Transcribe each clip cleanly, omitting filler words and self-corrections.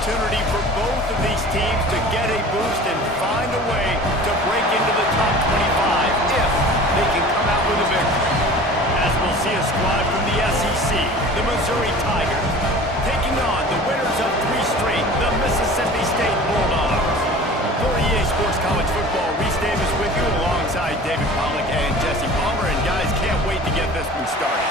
opportunity for both of these teams to get a boost and find a way to break into the top 25 if they can come out with a victory. As we'll see a squad from the SEC, the Missouri Tigers, taking on the winners of 3 straight, the Mississippi State Bulldogs. For EA Sports College Football, Reese Davis with you alongside David Pollack and Jesse Palmer. And guys, can't wait to get this one started.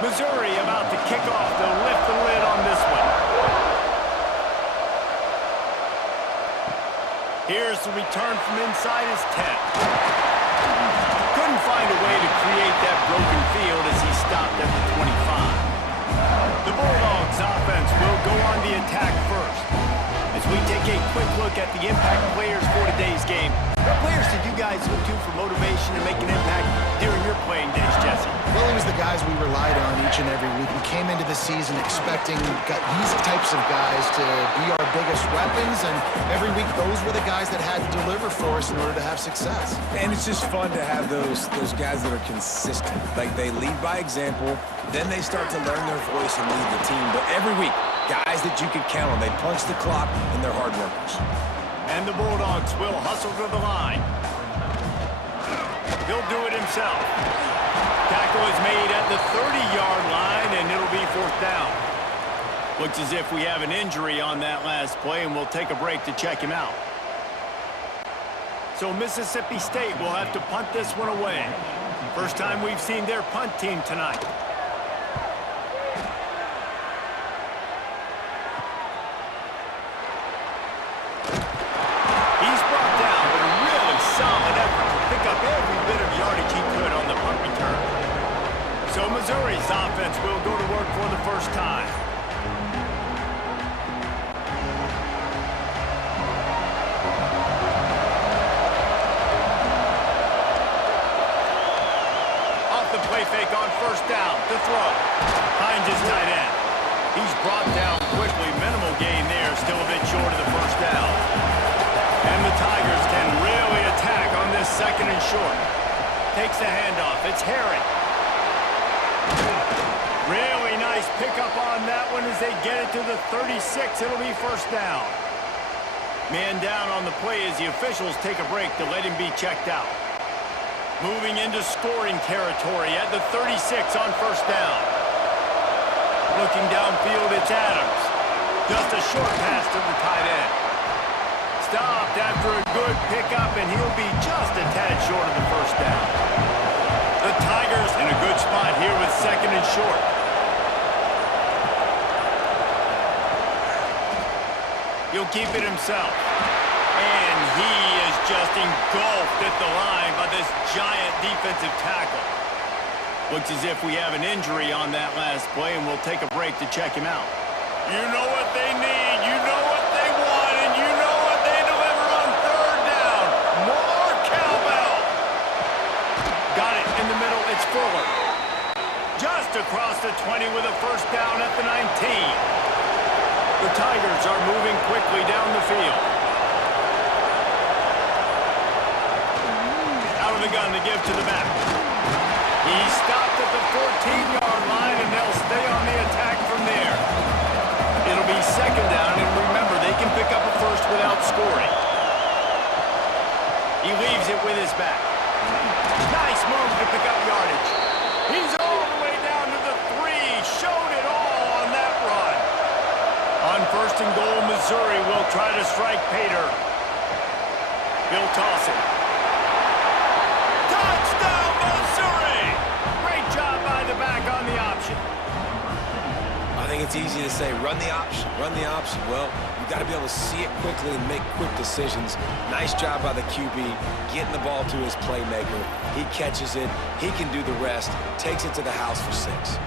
Missouri about to kick off to lift the lid on this one. Here's the return from inside his 10. Couldn't find a way to create that broken field as he stopped at the 25. The Bulldogs offense will go on the attack first. As we take a quick look at the impact players for today's game, what players did you guys look to for motivation and make an impact during your playing days, Jesse? Well, it was the guys we relied on each and every week. We came into the season expecting these types of guys to be our biggest weapons, and every week those were the guys that had to deliver for us in order to have success. And it's just fun to have those guys that are consistent. Like, they lead by example, then they start to learn their voice and lead the team. But every week, guys that you can count on. They punch the clock, and they're hard workers. And the Bulldogs will hustle to the line. He'll do it himself. Tackle is made at the 30-yard line, and it'll be 4th down. Looks as if we have an injury on that last play, and we'll take a break to check him out. So Mississippi State will have to punt this one away. First time we've seen their punt team tonight. He's brought down with a really solid effort to pick up every bit of yardage he could on the punt return. So Missouri's offense will go to work for the first time. Off the play fake on 1st down to throw. Finds his tight end. He's brought down quickly. Minimal gain there. Still a bit short of the 1st down. And the Tigers can really attack on this 2nd and short. Takes the handoff. It's Herring. Really nice pickup on that one as they get it to the 36. It'll be 1st down. Man down on the play as the officials take a break to let him be checked out. Moving into scoring territory at the 36 on 1st down. Looking downfield, it's Adams. Just a short pass to the tight end. Stopped after a good pickup, and he'll be just a tad short of the 1st down. The Tigers in a good spot here with 2nd and short. He'll keep it himself. And he is just engulfed at the line by this giant defensive tackle. Looks as if we have an injury on that last play, and we'll take a break to check him out. You know what they need, you know what they want, and you know what they deliver on 3rd down. More cowbell. Got it in the middle, it's Fuller. Just across the 20 with a 1st down at the 19. The Tigers are moving quickly down the field. Out of the gun to give to the back. He stopped at the 14-yard line, and they'll stay on the attack from there. It'll be 2nd down, and remember, they can pick up a 1st without scoring. He leaves it with his back. Nice move to pick up yardage. He's all the way down to the 3. Showed it all on that run. On 1st and goal, Missouri will try to strike Pater. He'll toss it. Touchdown, Missouri! Great job by the back on the option. I think it's easy to say, run the option, run the option. Well, you've got to be able to see it quickly and make quick decisions. Nice job by the QB, getting the ball to his playmaker. He catches it, he can do the rest, takes it to the house for 6.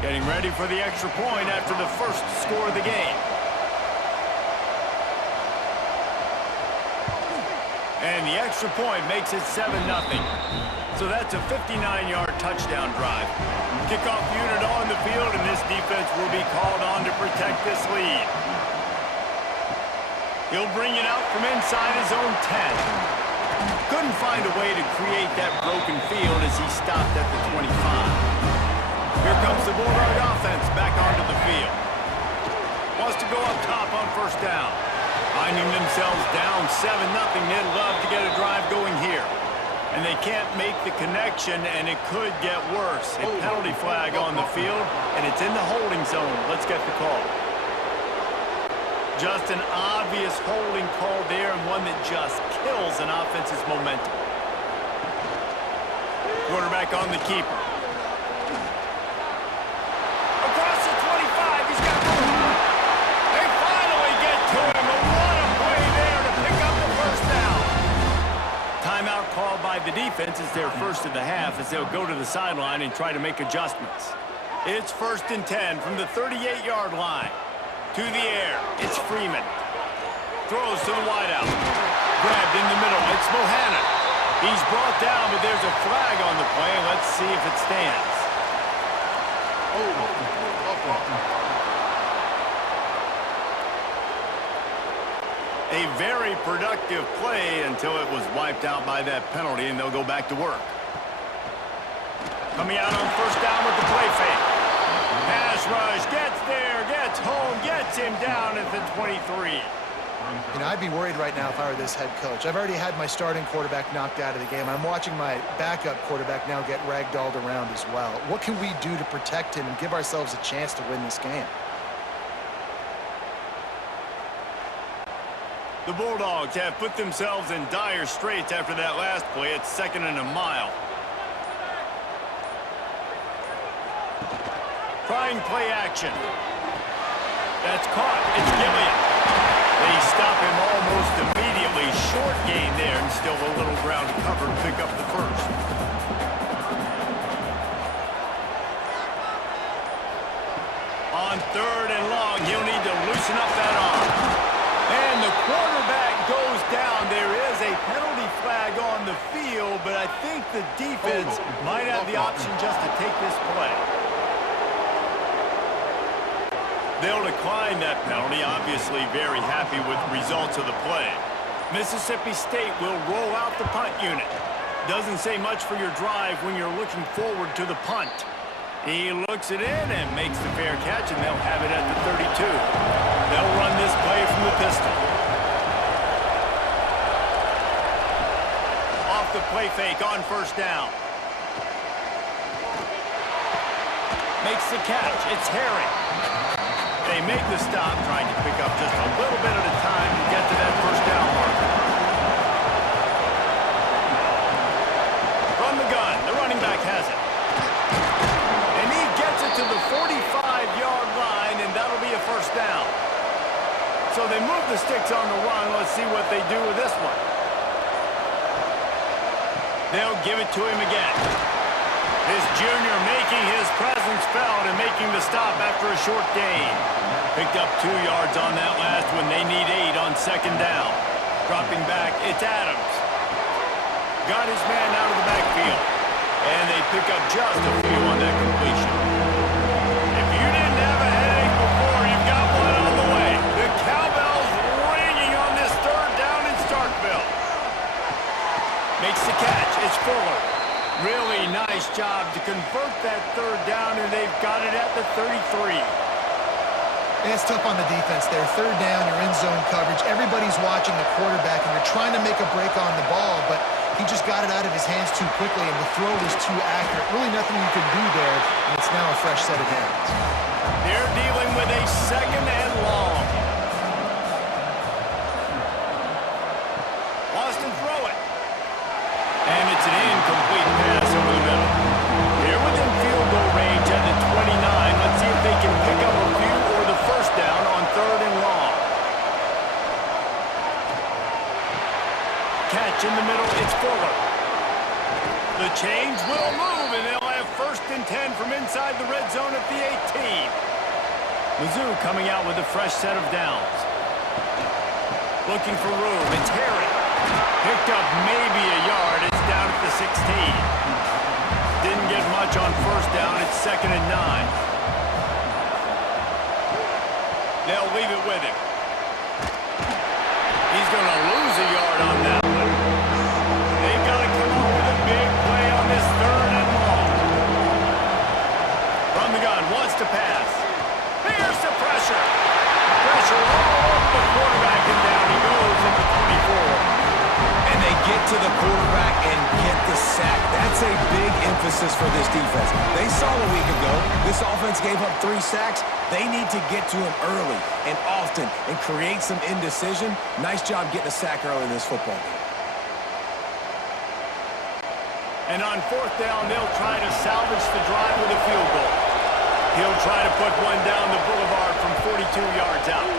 Getting ready for the extra point after the 1st score of the game. And the extra point makes it 7-0. So that's a 59-yard touchdown drive. Kickoff unit on the field, and this defense will be called on to protect this lead. He'll bring it out from inside his own 10. Couldn't find a way to create that broken field as he stopped at the 25. Here comes the Bulldog offense back onto the field. Wants to go up top on first down. Finding themselves down 7-0, they'd love to get a drive going here. And they can't make the connection, and it could get worse. A penalty flag on the field, and it's in the holding zone. Let's get the call. Just an obvious holding call there, and one that just kills an offense's momentum. Quarterback on the keeper. Across the 25, he's got room. They finally get to him, and what a play there to pick up the first down. Timeout called by the defense is their first of the half as they'll go to the sideline and try to make adjustments. It's 1st and 10 from the 38-yard line. To the air, it's Freeman. Throws to the wideout. Grabbed in the middle, it's Bohannon. He's brought down, but there's a flag on the play. Let's see if it stands. A very productive play until it was wiped out by that penalty, and they'll go back to work. Coming out on first down with the play fake. Pass rush, gets there, gets home, gets him down at the 23. You know, I'd be worried right now if I were this head coach. I've already had my starting quarterback knocked out of the game. I'm watching my backup quarterback now get ragdolled around as well. What can we do to protect him and give ourselves a chance to win this game? The Bulldogs have put themselves in dire straits after that last play. It's 2nd and a mile. Trying play action. That's caught. It's Gillian. They stop him almost immediately. Short gain there, and still a little ground to cover to pick up the first. On 3rd and long, he'll need to loosen up that arm. And the quarterback goes down. There is a penalty flag on the field, but I think the defense might have the option just to take this play. They'll decline that penalty, obviously very happy with the results of the play. Mississippi State will roll out the punt unit. Doesn't say much for your drive when you're looking forward to the punt. He looks it in and makes the fair catch, and they'll have it at the 32. They'll run this play from the pistol. Off the play fake on first down. Makes the catch. It's Herring. They make the stop, trying to pick up just a little bit at a time to get to that first down marker. From the gun, the running back has it. And he gets it to the 45-yard line, and that'll be a first down. So they move the sticks on the run. Let's see what they do with this one. They'll give it to him again. This junior making his presence felt and making the stop after a short gain. Picked up 2 yards on that last one. They need 8 on 2nd down. Dropping back, it's Adams. Got his man out of the backfield. And they pick up just a few on that completion. If you didn't have a headache before, you've got one on the way. The cowbell's ringing on this 3rd down in Starkville. Makes the catch. It's Fuller. Really nice job to convert that 3rd down, and they've got it at the 33. And it's tough on the defense there. 3rd down, you're in zone coverage. Everybody's watching the quarterback, and they're trying to make a break on the ball, but he just got it out of his hands too quickly, and the throw was too accurate. Really nothing you can do there, and it's now a fresh set of downs. They're dealing with a 2nd and long. Austin throw it. And it's an incomplete pass over the middle. They're within field goal range at the 29. Let's see if they can pick up a few or the first down on 3rd and long. Catch in the middle, it's Fuller. The chains will move, and they'll have 1st and 10 from inside the red zone at the 18. Mizzou coming out with a fresh set of downs. Looking for room, it's Harry. Picked up maybe a yard. It's down at the 16. Didn't get much on first down. It's 2nd to pass. Here's the pressure. Pressure all over the quarterback, and down he goes at the 24. And they get to the quarterback and get the sack. That's a big emphasis for this defense. They saw a week ago this offense gave up 3 sacks. They need to get to him early and often and create some indecision. Nice job getting a sack early in this football game. And on 4th down, they'll try to salvage the drive with a field goal. He'll try to put one down the boulevard from 42 yards out.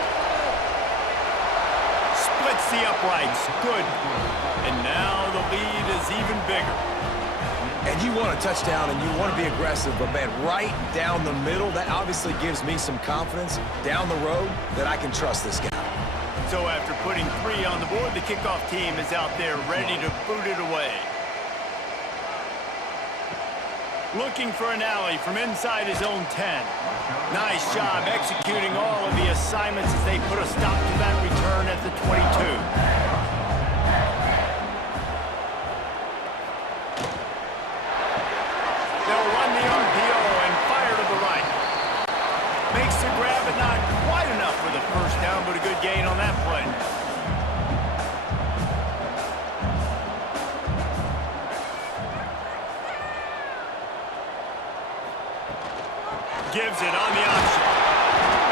Splits the uprights. Good. And now the lead is even bigger. And you want a touchdown and you want to be aggressive, but man, right down the middle, that obviously gives me some confidence down the road that I can trust this guy. So after putting 3 on the board, the kickoff team is out there ready to boot it away. Looking for an alley from inside his own 10. Nice job executing all of the assignments as they put a stop to that return at the 22. Makes the grab, but not quite enough for the first down, but a good gain on that play. Gives it on the option.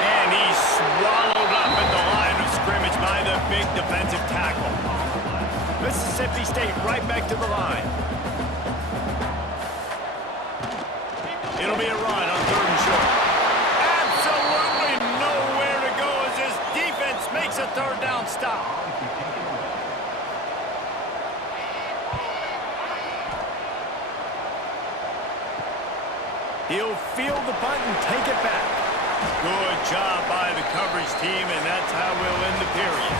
And he's swallowed up at the line of scrimmage by the big defensive tackle. Mississippi State right back to the line. It'll be a run on 3rd and short. Makes a 3rd down stop. He'll field the punt and take it back. Good job by the coverage team, and that's how we'll end the period.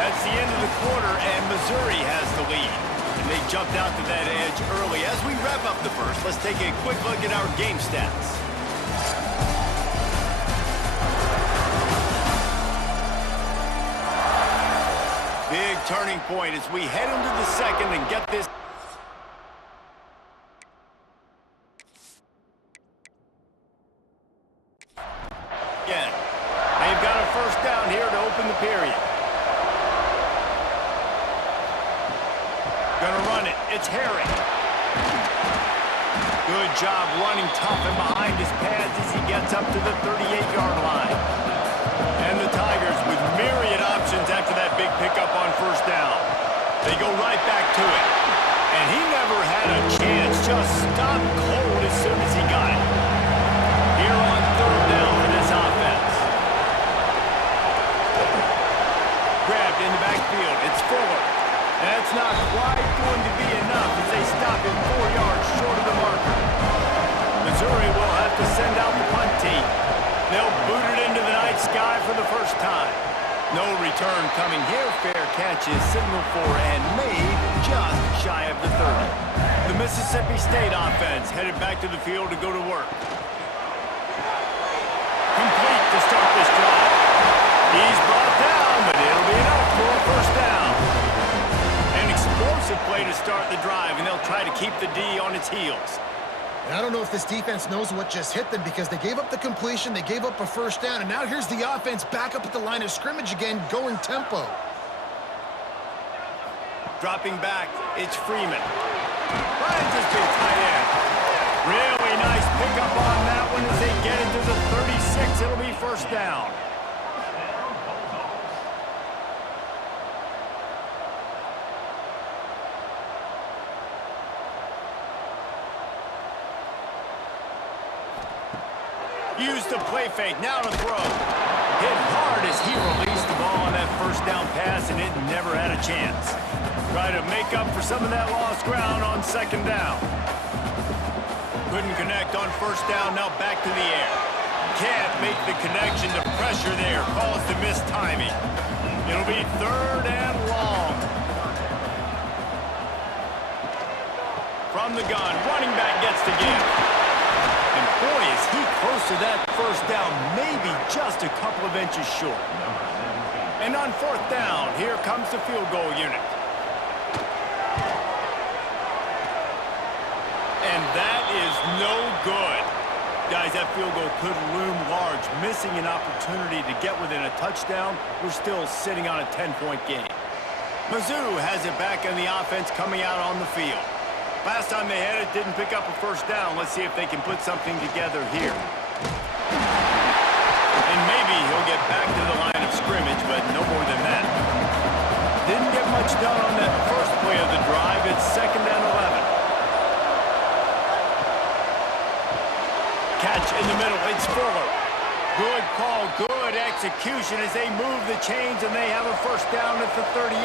That's the end of the quarter, and Missouri has the lead. And they jumped out to that edge early. As we wrap up the first, let's take a quick look at our game stats. Big turning point as we head into the second and get this. Again, they've got a 1st down here to open the period. Gonna run it. It's Harry. Good job running tough and behind his pads as he gets up to the 38-yard line. And the Tigers with myriad options after that big pickup on 1st down. They go right back to it. And he never had a chance, just stopped cold as soon as he got it. Here on 3rd down for this offense. Grabbed in the backfield. It's Fuller. That's not quite going to be enough as they stop him 4 yards short of the marker. Missouri will have to send out the punt team. They'll boot it into the night sky for the first time. No return coming here. Fair catch is signaled for and made just shy of the 30. The Mississippi State offense headed back to the field to go to work. Complete to start this drive. He's brought down, but it'll be enough for a 1st down. An explosive play to start the drive, and they'll try to keep the D on its heels. And I don't know if this defense knows what just hit them because they gave up the completion, they gave up a 1st down, and now here's the offense back up at the line of scrimmage again, going tempo. Dropping back, it's Freeman. Finds his big tight end. Really nice pickup on that one as they get into the 36. It'll be 1st down. Used the play fake, now to throw. Hit hard as he released the ball on that 1st down pass, and it never had a chance. Try to make up for some of that lost ground on 2nd down. Couldn't connect on 1st down, now back to the air. Can't make the connection to pressure there, caused the missed timing. It'll be 3rd and long. From the gun, running back gets the give. And boy, is he close to that 1st down, maybe just a couple of inches short. And on 4th down, here comes the field goal unit. And that is no good. Guys, that field goal could loom large. Missing an opportunity to get within a touchdown, we're still sitting on a 10-point game. Mizzou has it back in the offense coming out on the field. Last time they had it, didn't pick up a first down. Let's see if they can put something together here. And maybe he'll get back to the line of scrimmage, but no more than that. Didn't get much done on that first play of the drive. It's 2nd and 11. Catch in the middle. It's Fuller. Good call, good execution as they move the chains and they have a first down at the 38.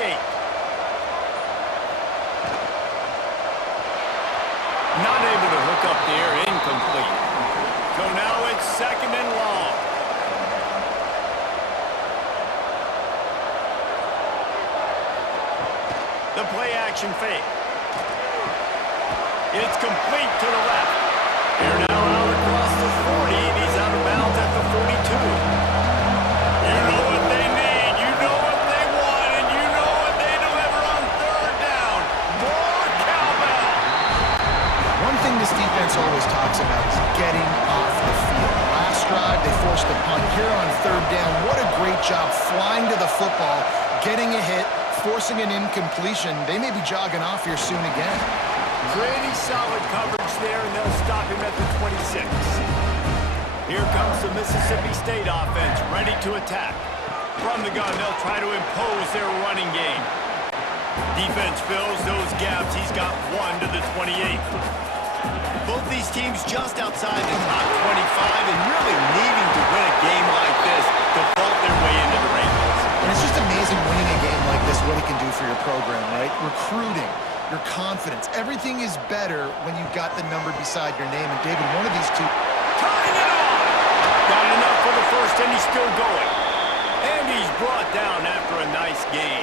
Not able to hook up there, incomplete. So now it's 2nd and long. The play action fake. It's complete to the left. They're now out across the 40, and he's out of bounds at the 42. You know what they need, you know what they want, and you know what they deliver on 3rd down. More cowbell. One thing this defense always talks about is getting off the field. Last drive, they forced a punt. Here on 3rd down, what a great job flying to the football, getting a hit, forcing an incompletion. They may be jogging off here soon again. Pretty solid coverage there, and they'll stop him at the 26. Here comes the Mississippi State offense, ready to attack. From the gun, they'll try to impose their running game. Defense fills those gaps. He's got 1 to the 28. Both these teams just outside the top 25 and really needing to win a game like this to vault their way into the rankings. And it's just amazing winning a game like this, what it can do for your program, right? Recruiting, your confidence. Everything is better when you've got the number beside your name. And David, one of these two... Tying it on! Got enough for the first, and he's still going. And he's brought down after a nice gain.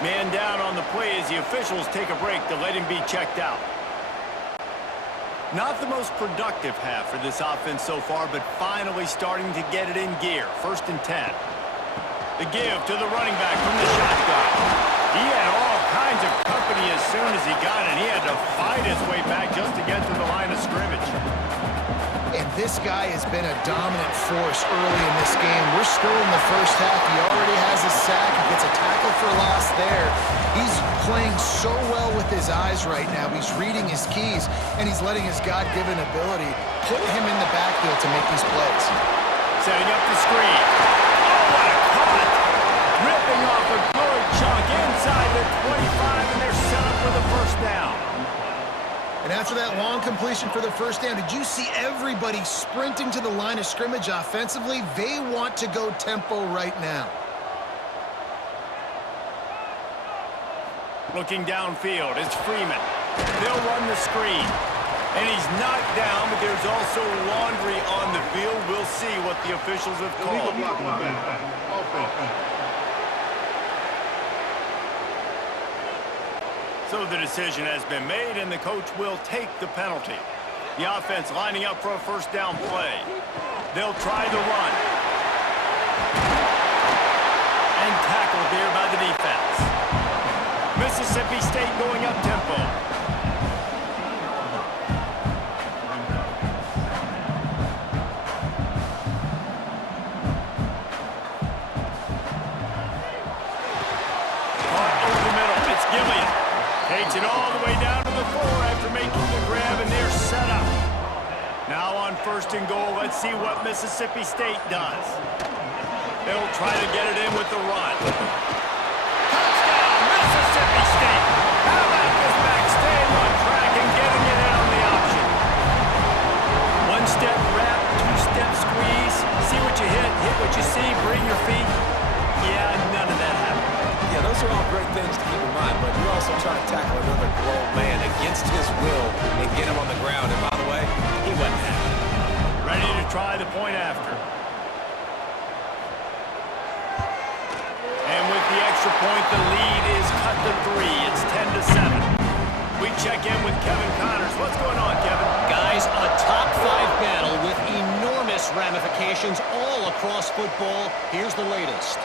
Man down on the play as the officials take a break to let him be checked out. Not the most productive half for this offense so far, but finally starting to get it in gear. 1st and 10. The give to the running back from the shotgun. He had all kinds of company as soon as he got it. He had to fight his way back just to get to the line of scrimmage. And this guy has been a dominant force early in this game. We're still in the first half. He already has a sack. He gets a tackle for loss there. He's playing so well with his eyes right now. He's reading his keys, and he's letting his God-given ability put him in the backfield to make these plays. Setting up the screen. Oh, what a cut! Ripping off a good chunk inside the 25, and they're set up for the first down. And after that long completion for the first down, did you see everybody sprinting to the line of scrimmage offensively? They want to go tempo right now. Looking downfield, it's Freeman. They'll run the screen. And he's knocked down, but there's also laundry on the field. We'll see what the officials have called. So the decision has been made, and the coach will take the penalty. The offense lining up for a first down play. They'll try the run. And tackled there by the defense. Mississippi State going up tempo. Takes it all the way down to the 4 after making the grab, and they're set up. Now on 1st and goal, let's see what Mississippi State does. They'll try to get it in with the run. Touchdown, Mississippi State! How about this back staying on track and getting it in on the option? 1-step wrap, 2-step squeeze. See what you hit what you see, bring your feet. Yeah, none of that happened. Yeah, those are all great things to keep in mind, but you're also trying to tackle another grown man against his will and get him on the ground. And by the way, he wasn't happy. Ready to try the point after. And with the extra point, the lead is cut to 3. It's 10-7. We check in with Kevin Connors. What's going on, Kevin? Guys, a top 5 battle with enormous ramifications all across football. Here's the latest.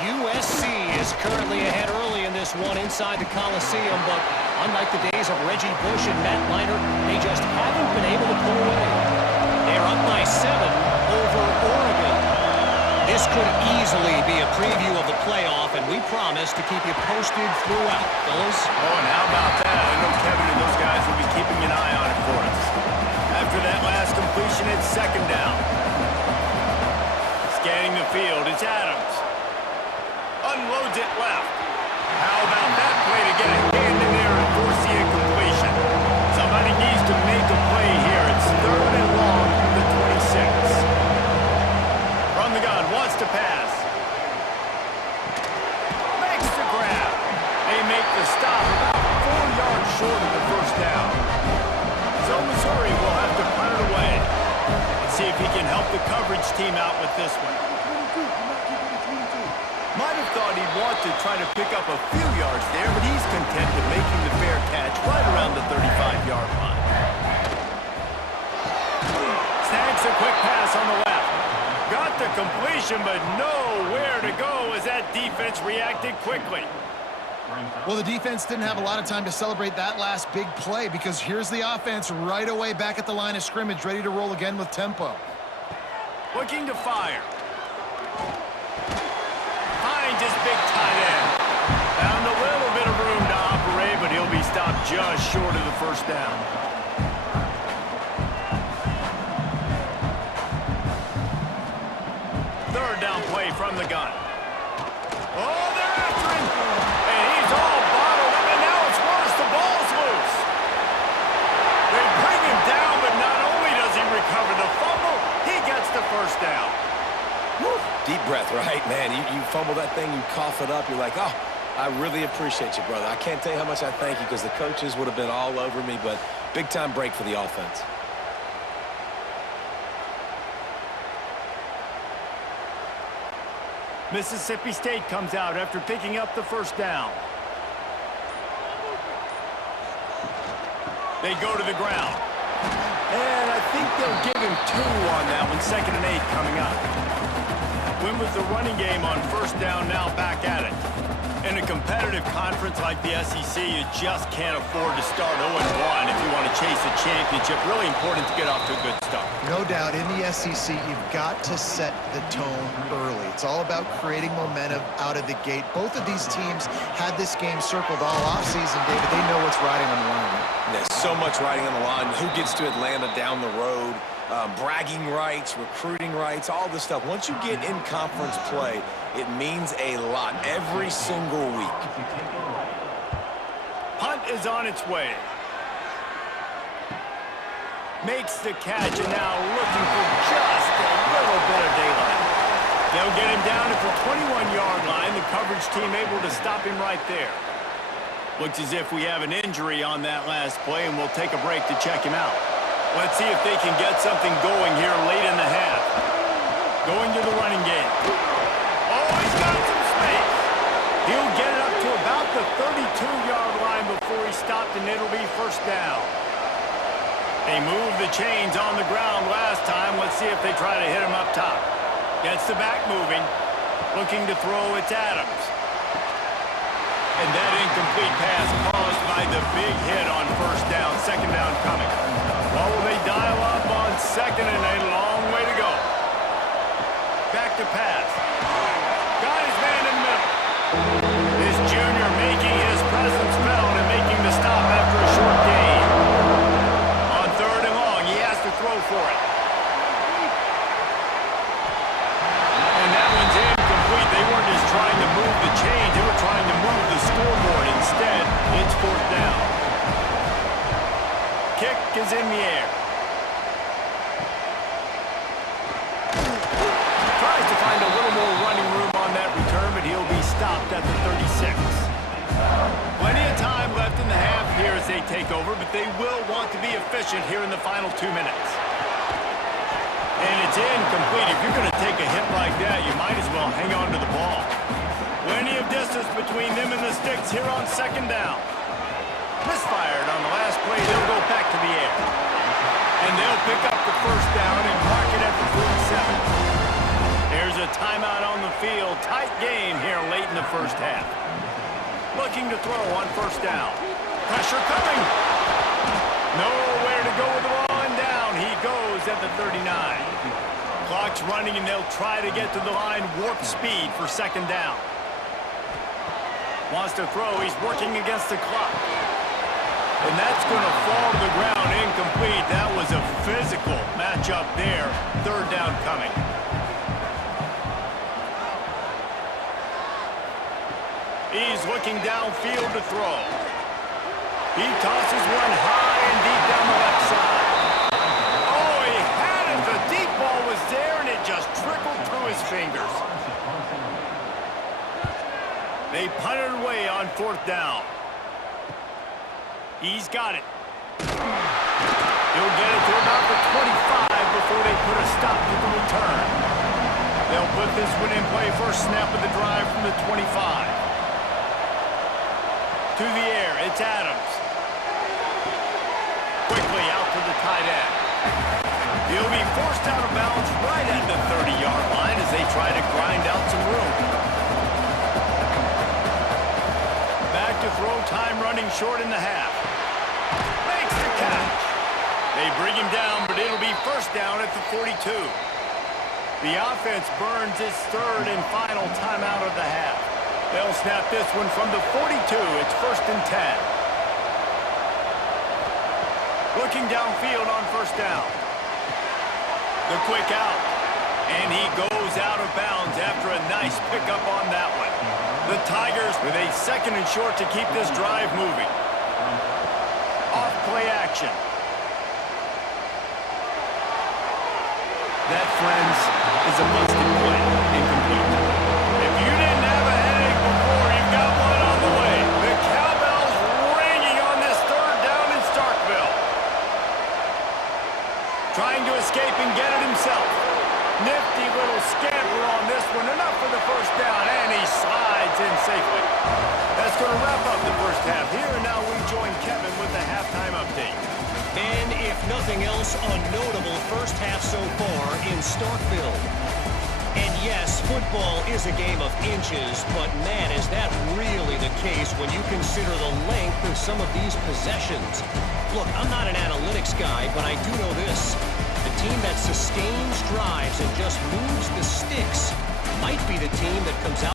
USC is currently ahead early in this one inside the Coliseum, but unlike the days of Reggie Bush and Matt Leinart, they just haven't been able to pull away. This could easily be a preview of the playoff, and we promise to keep you posted throughout, fellas. Oh, and how about that? I know Kevin and those guys will be keeping an eye on it for us. After that last completion, it's second down. Scanning the field, it's Adams. Unloads it left. How about that play to get a hand in there and force the incompletion? Somebody needs to make a play here. It's third and long from the 26. From the gun, wants to pass. Makes the grab. They make the stop about 4 yards short of the first down. So Missouri will have to punt it away. Let's see if he can help the coverage team out with this one. Might have thought he'd want to try to pick up a few yards there, but he's content with making the fair catch right around the 35-yard line. Snags a quick pass on the left. Got the completion, but nowhere to go as that defense reacted quickly. Well, the defense didn't have a lot of time to celebrate that last big play because here's the offense right away back at the line of scrimmage, ready to roll again with tempo. Looking to fire. Finds his big tight end. Found a little bit of room to operate, but he'll be stopped just short of the first down. Third down play from the gun. Oh, they're after him. And he's all bottled up, and now it's worse. The ball's loose. They bring him down, but not only does he recover the fumble, he gets the first down. Woo. Deep breath, right, man? You fumble that thing, you cough it up, you're like, oh, I really appreciate you, brother. I can't tell you how much I thank you because the coaches would have been all over me, but big-time break for the offense. Mississippi State comes out after picking up the first down. They go to the ground. And I think they'll give him 2 on that one, 2nd and 8 coming up. Win with the running game on first down, now back at it. In a competitive conference like the SEC, you just can't afford to start 0-1 if you want to chase a championship. Really important to get off to a good start. No doubt, in the SEC, you've got to set the tone early. It's all about creating momentum out of the gate. Both of these teams had this game circled all offseason, David. They know what's riding on the line. There's so much riding on the line. Who gets to Atlanta down the road? Bragging rights, recruiting rights, all this stuff. Once you get in conference play, it means a lot every single week. Punt is on its way. Makes the catch, and now looking for just a little bit of daylight. They'll get him down at the 21-yard line. The coverage team able to stop him right there. Looks as if we have an injury on that last play, and we'll take a break to check him out. Let's see if they can get something going here late in the half. Going to the running game. Oh, he's got some space. He'll get it up to about the 32-yard line before he stopped, and it'll be first down. They moved the chains on the ground last time. Let's see if they try to hit him up top. Gets the back moving. Looking to throw, it's Adams. And that incomplete pass caused by the big hit on first down. Second down coming. Well, will they dial up on 2nd and a long way to go? Back to pass. Got his man in the middle. This junior making his presence felt and making the stop after a short gain. On 3rd and long, he has to throw for it. And that one's incomplete. They weren't just trying to move the chains. They were trying to move the scoreboard. Instead, it's 4th down. Kick is in the air. Tries to find a little more running room on that return, but he'll be stopped at the 36. Plenty of time left in the half here as they take over, but they will want to be efficient here in the final 2 minutes. And it's incomplete. If you're going to take a hit like that, you might as well hang on to the ball. Plenty of distance between them and the sticks here on 2nd down. Misfired on the last play. They'll go back to the air. And they'll pick up the first down and mark it at the 47. There's a timeout on the field. Tight game here late in the first half. Looking to throw on first down. Pressure coming. Nowhere to go with the ball, and down he goes at the 39. Clock's running, and they'll try to get to the line warp speed for second down. Wants to throw. He's working against the clock. And that's going to fall to the ground incomplete. That was a physical matchup there. Third down coming. He's looking downfield to throw. He tosses one high and deep down the left side. Oh, he had it. The deep ball was there, and it just trickled through his fingers. They punted away on fourth down. He's got it. He'll get it to about the 25 before they put a stop to the return. They'll put this one in play first snap of the drive from the 25. To the air, it's Adams. Quickly out to the tight end. He'll be forced out of bounds right at the 30-yard line as they try to grind out some room. Back to throw, time running short in the half. Makes the catch. They bring him down, but it'll be first down at the 42. The offense burns its third and final timeout of the half. They'll snap this one from the 42. It's first and 10. Looking downfield on first down. The quick out. And he goes out of bounds after a nice pickup on that one. The Tigers with a second and short to keep this drive moving. Off play action. That, friends, is a busted play. Incomplete. If you didn't have a headache before, you've got one on the way. The cowbell's ringing on this third down in Starkville. Trying to escape and get it himself. Nifty little scamper on this one. Enough for the first down, and he slides in safely. That's going to wrap up the first half. Here and now we join Kevin with the halftime update. And if nothing else, a notable first half so far in Starkville. And yes, football is a game of inches, but man, is that really the case when you consider the length of some of these possessions. Look, I'm not an analytics guy, but I do know this. The team that sustains drives and just moves the sticks might be the team that comes out